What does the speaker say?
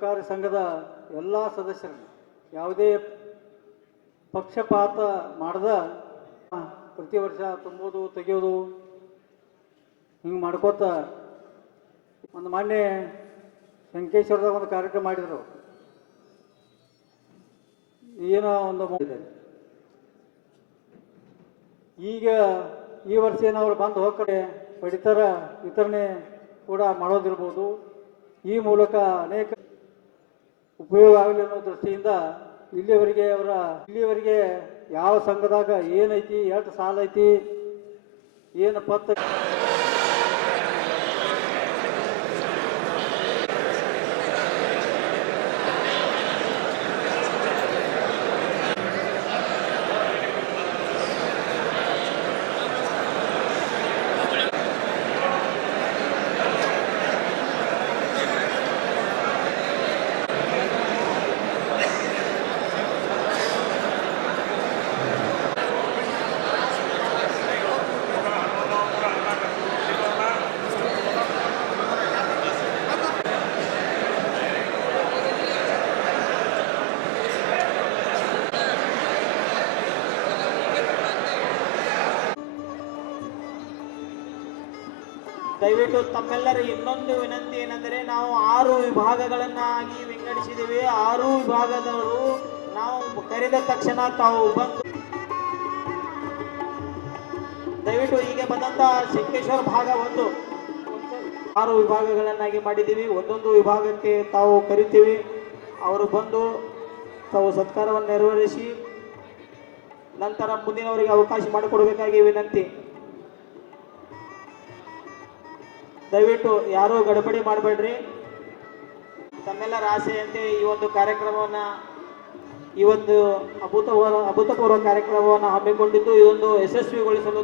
ಸಹಕಾರಿ ಸಂಘದ ಎಲ್ಲ ಸದಸ್ಯರು ಯಾವುದೇ ಪಕ್ಷಪಾತ ಮಾಡದ ಪ್ರತಿ ವರ್ಷ ತುಂಬೋದು ತೆಗೆಯೋದು ಹಿಂಗೆ ಮಾಡ್ಕೋತ ಒಂದು ಮಾನ್ಯ ಸಂಕೇಶ್ವರದಾಗ ಒಂದು ಕಾರ್ಯಕ್ರಮ ಮಾಡಿದರು. ಏನೋ ಒಂದು ಈಗ ಈ ವರ್ಷ ಏನವ್ರು ಬಂದು ಹೋಗ್ಕಡೆ ಪಡಿತರ ವಿತರಣೆ ಕೂಡ ಮಾಡೋದಿರ್ಬೋದು. ಈ ಮೂಲಕ ಅನೇಕ ಉಪಯೋಗ ಆಗಲಿ ಅನ್ನೋ ದೃಷ್ಟಿಯಿಂದ ಇಲ್ಲಿವರೆಗೆ ಯಾವ ಸಂಘದಾಗ ಏನೈತಿ, ಎಷ್ಟು ಸಾಲ ಐತಿ, ಏನು ಪತ್ತ ದಯವಿಟ್ಟು ತಮ್ಮೆಲ್ಲರ ಇನ್ನೊಂದು ವಿನಂತಿ ಏನೆಂದರೆ, ನಾವು 6 ವಿಭಾಗಗಳನ್ನಾಗಿ ವಿಂಗಡಿಸಿದ್ದೇವೆ. 6 ವಿಭಾಗದವರು ನಾವು ಕರೆದ ತಕ್ಷಣ ತಾವು ಬಂದು ದಯವಿಟ್ಟು ಹೀಗೆ ಬಂದಂತ ಶಂಕೇಶ್ವರ ಭಾಗ 1 6 ವಿಭಾಗಗಳನ್ನಾಗಿ ಮಾಡಿದ್ದೀವಿ. ಒಂದೊಂದು ವಿಭಾಗಕ್ಕೆ ತಾವು ಕರಿತೀವಿ. ಅವರು ಬಂದು ತಾವು ಸತ್ಕಾರವನ್ನು ನೆರವೇರಿಸಿ ನಂತರ ಮುಂದಿನವರಿಗೆ ಅವಕಾಶ ಮಾಡಿಕೊಡಬೇಕಾಗಿ ವಿನಂತಿ. ದಯವಿಟ್ಟು ಯಾರೂ ಗಡಬಡಿ ಮಾಡಬೇಡ್ರಿ. ತಮ್ಮೆಲ್ಲರ ಆಸೆಯಂತೆ ಈ ಒಂದು ಕಾರ್ಯಕ್ರಮವನ್ನು, ಈ ಒಂದು ಅಭೂತಪೂರ್ವ ಕಾರ್ಯಕ್ರಮವನ್ನು ಹಮ್ಮಿಕೊಂಡಿದ್ದು ಇದೊಂದು ಯಶಸ್ವಿಗೊಳಿಸಲು